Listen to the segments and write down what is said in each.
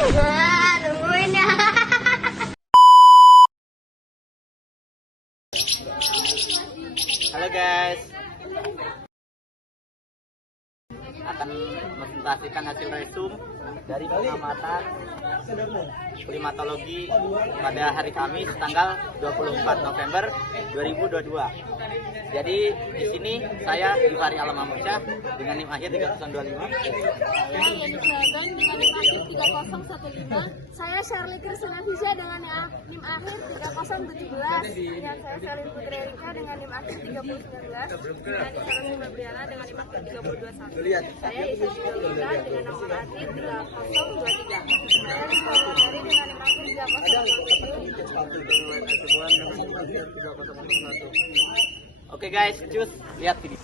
Wah, nungguin ya. Halo guys, akan mempresentasikan hasil resum dari pengamatan klimatologi pada hari Kamis tanggal 24 November 2022. Jadi di sini saya Givari Alamamusyah dengan NIM akhir 3025. Saya Yeni Bagang dengan NIM akhir 3015. Saya Shirley Krisnavisa dengan NIM akhir 3017. Dan saya Selin Putri Erika dengan NIM akhir 3019. Dan Isara Sumabriana dengan NIM akhir 3021. Saya Isa Juliana dengan NIM akhir 3023. Saya Rizka Wulandari dengan NIM akhir 3027. Oke guys, cus, lihat ini.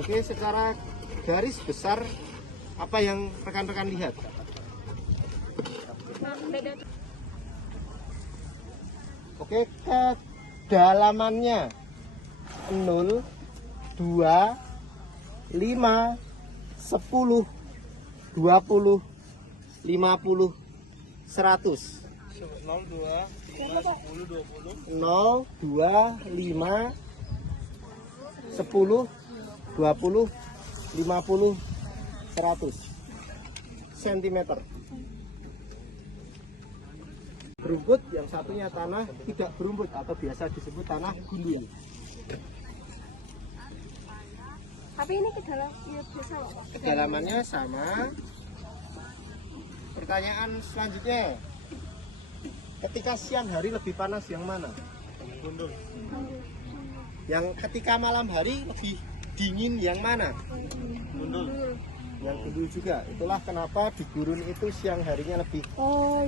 Oke, secara garis besar apa yang rekan-rekan lihat? Oke, kedalamannya 0, 2, 5, 10, 20, 50, 100. 0, 2, 5, 10, 20, 50, 100 cm. Berumput, yang satunya tanah tidak berumput atau biasa disebut tanah gundul. Tapi ini Kedalamannya sama. Pertanyaan selanjutnya, ketika siang hari lebih panas yang mana? Gundul. Yang ketika malam hari lebih dingin yang mana? Gundul. Yang gundul juga. Itulah kenapa di gurun itu siang harinya lebih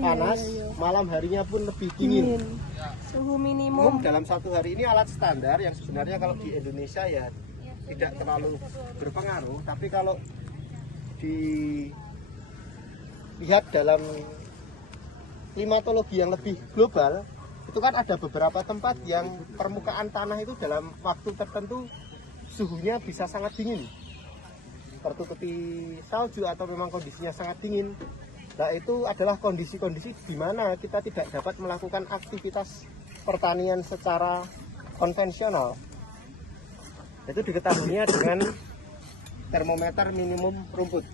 panas, malam harinya pun lebih dingin. Suhu minimum Dalam satu hari ini alat standar yang sebenarnya kalau di Indonesia ya tidak terlalu berpengaruh, tapi kalau dilihat dalam klimatologi yang lebih global, itu kan ada beberapa tempat yang permukaan tanah itu dalam waktu tertentu suhunya bisa sangat dingin, tertutupi salju atau memang kondisinya sangat dingin. Nah, itu adalah kondisi-kondisi di mana kita tidak dapat melakukan aktivitas pertanian secara konvensional. Itu diketahuinya dengan termometer minimum rumput.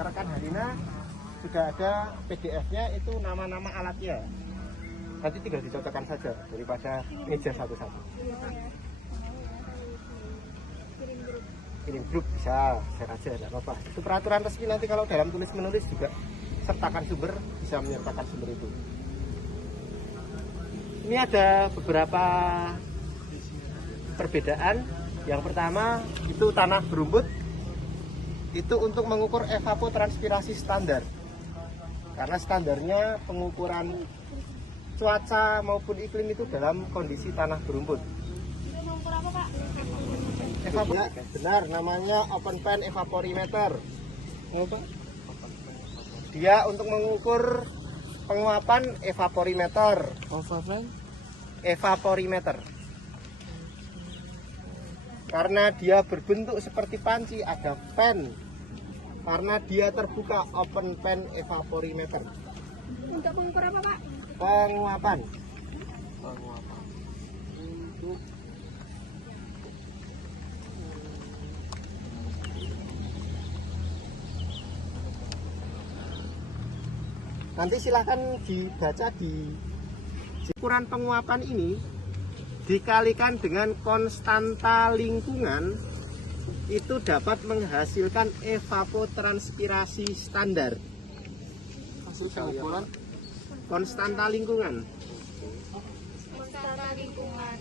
Rekan Harina sudah ada PDF-nya, itu nama-nama alatnya. Nanti tinggal dicocokkan saja daripada meja satu-satu. Kirim grup bisa, share aja, tidak apa-apa. Itu peraturan resmi, nanti kalau dalam tulis menulis juga sertakan sumber, bisa menyertakan sumber itu. Ini ada beberapa perbedaan. Yang pertama itu tanah berumput, itu untuk mengukur evapotranspirasi standar, karena standarnya pengukuran cuaca maupun iklim itu dalam kondisi tanah berumput. mengukur apa, Pak? Benar, namanya open pan evaporimeter. Dia untuk mengukur penguapan evaporimeter. Evaporimeter. Karena dia berbentuk seperti panci, ada pan. Karena dia terbuka, open pan evaporimeter. Untuk mengukur apa, Pak? Penguapan. Nanti silahkan dibaca di ukuran penguapan ini dikalikan dengan konstanta lingkungan, itu dapat menghasilkan evapotranspirasi standar. Hasil pengukuran konstanta lingkungan. Konstanta lingkungan.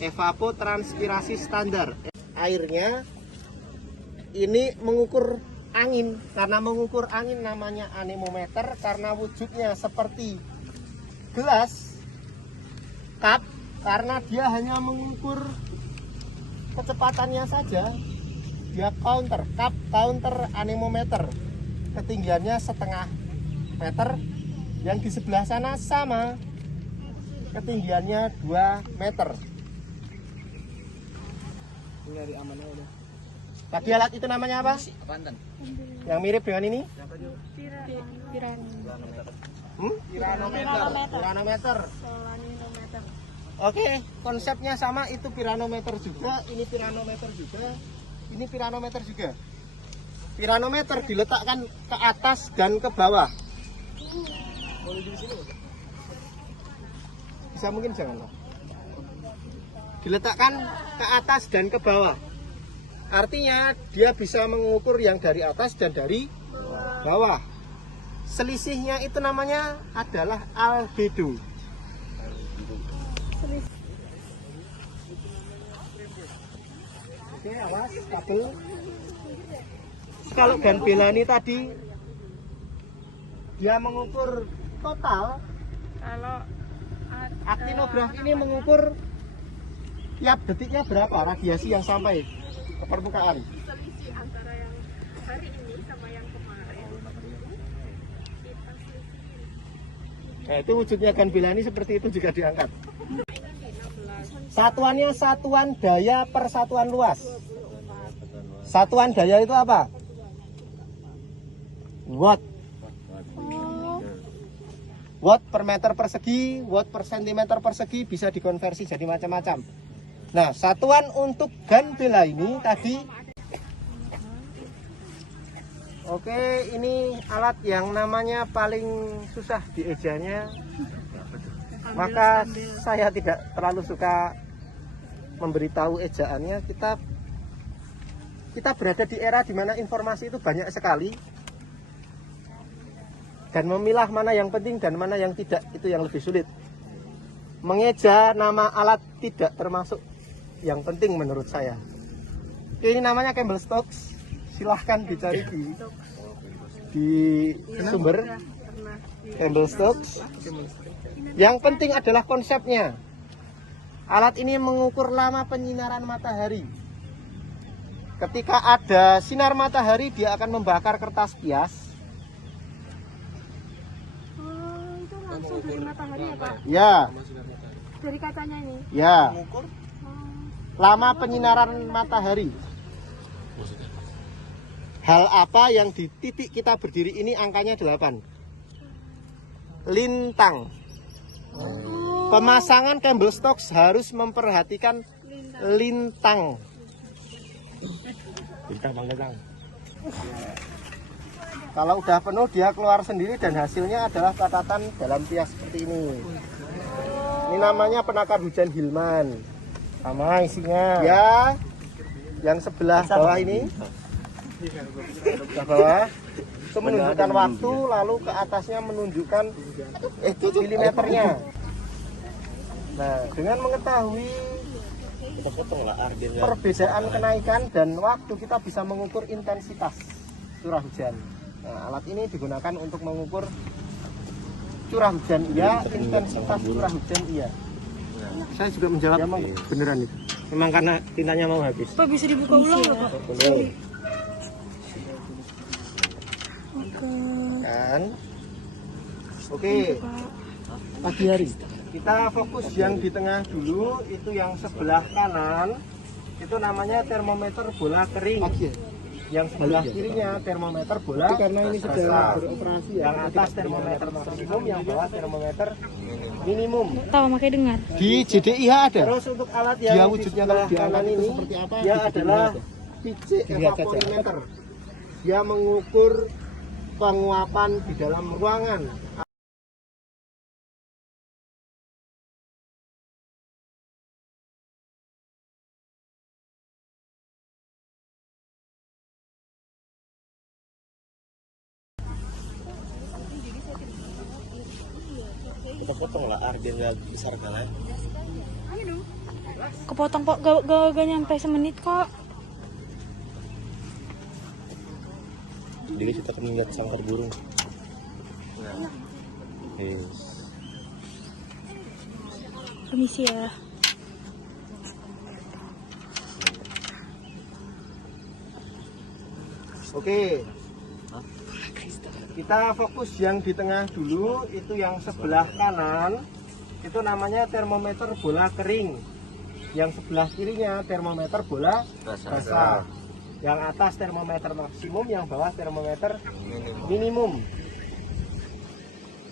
Evapotranspirasi standar. Airnya ini mengukur angin. Karena mengukur angin namanya anemometer, karena wujudnya seperti gelas cup, karena dia hanya mengukur kecepatannya saja. Dia counter cup, counter anemometer. Ketinggiannya 1,5 meter. Yang di sebelah sana sama, ketinggiannya 2 meter. Tadi alat itu namanya apa? Yang mirip dengan ini? Piranometer. Oke, konsepnya sama, itu piranometer juga, ini piranometer juga, ini piranometer juga. Piranometer diletakkan ke atas dan ke bawah. Bisa mungkin jangan. Diletakkan ke atas dan ke bawah. Artinya dia bisa mengukur yang dari atas dan dari bawah. Selisihnya itu namanya adalah albedo. Oke, awas kabel. Kalau Ganbelani tadi dia mengukur total, Kalau aktinograf ini mengukur tiap detiknya berapa radiasi yang sampai ke permukaan. selisih antara yang hari ini sama yang kemarin, kita selisihin. Nah, itu wujudnya Ganbelani seperti itu juga diangkat. Satuannya satuan daya per satuan luas. Satuan daya itu apa? Watt. Watt per meter persegi, watt per sentimeter persegi, bisa dikonversi jadi macam-macam. Nah, satuan untuk Ganbelani tadi. Oke, ini alat yang namanya paling susah diejanya. Maka saya tidak terlalu suka memberitahu ejaannya. Kita berada di era di mana informasi itu banyak sekali. Dan memilah mana yang penting dan mana yang tidak, itu yang lebih sulit. Mengeja nama alat tidak termasuk yang penting menurut saya. Ini namanya Campbell Stokes. Silahkan dicari di sumber Campbell Stokes. Yang penting adalah konsepnya. Alat ini mengukur lama penyinaran matahari. Ketika ada sinar matahari, dia akan membakar kertas pias. Itu langsung dari matahari ya Pak? Ya, Dari kacanya ini? ya. Lama penyinaran matahari. Hal apa yang di titik kita berdiri ini angkanya 8? Lintang. Pemasangan Campbell Stokes harus memperhatikan lintang. Lintang. Kalau udah penuh dia keluar sendiri dan hasilnya adalah catatan dalam pias seperti ini. Ini namanya penakar hujan Hillman. Sama isinya. Ya. Yang sebelah bawah ini. Sebelah bawah. Itu menunjukkan waktu, lalu ke atasnya menunjukkan milimeternya. Nah, dengan mengetahui perbedaan kenaikan dan waktu, kita bisa mengukur intensitas curah hujan. Nah, alat ini digunakan untuk mengukur curah hujan iya, intensitas curah hujan iya. Saya juga menjawab beneran itu. Memang karena tintanya mau habis. Pak, bisa dibuka ulang nggak Pak? Boleh. Kan? Oke. Pagi hari. Kita fokus yang di tengah dulu, itu yang sebelah kanan. Itu namanya termometer bola kering. Yang sebelah kirinya termometer bola. Karena ini sedang beroperasi ya. Yang atas termometer maksimum, yang bawah termometer minimum. Tahu makanya dengar. Di JDIH ada. Terus untuk alat yang dia wujudnya kalau di kanan ini seperti apa? Dia adalah PJ evaporimeter. Dia mengukur penguapan di dalam ruangan. Kita potong lah, biar nggak besar kalah. Kepotong kok, gak nyampe semenit kok. sendiri kita akan melihat sangkar burung. Permisi ya. Oke. Kita fokus yang di tengah dulu, itu yang sebelah kanan. Itu namanya termometer bola kering. Yang sebelah kirinya termometer bola basah. Yang atas termometer maksimum, yang bawah termometer minimum.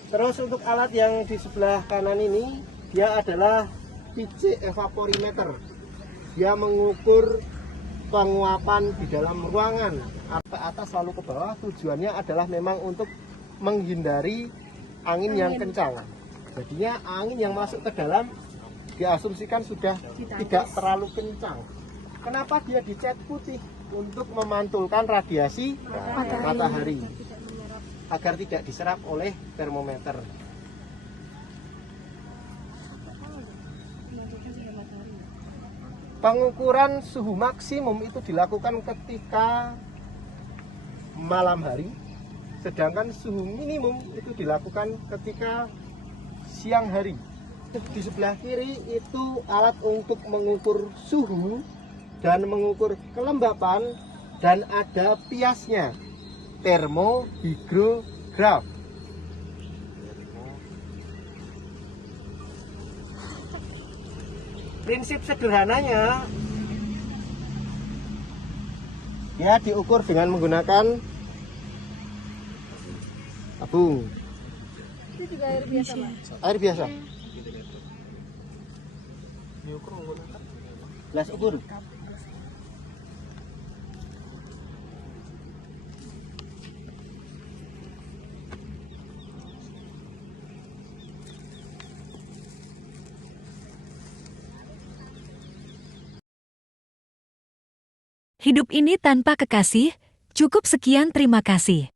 Terus untuk alat yang di sebelah kanan ini, dia adalah PJ evaporimeter. Dia mengukur penguapan di dalam ruangan, ke atas lalu ke bawah. Tujuannya adalah memang untuk menghindari angin yang kencang. Jadinya angin yang masuk ke dalam diasumsikan sudah tidak terlalu kencang. Kenapa dia dicat putih? Untuk memantulkan radiasi matahari agar tidak diserap oleh termometer. Pengukuran suhu maksimum itu dilakukan ketika malam hari, sedangkan suhu minimum itu dilakukan ketika siang hari. Di sebelah kiri itu alat untuk mengukur suhu dan mengukur kelembapan, dan ada piasnya, termohigrograf. Prinsip sederhananya, ya diukur dengan menggunakan tabung. Itu juga air biasa, Pak. Air biasa. Diukur menggunakan gelas ukur. Hidup ini tanpa kekasih, cukup sekian terima kasih.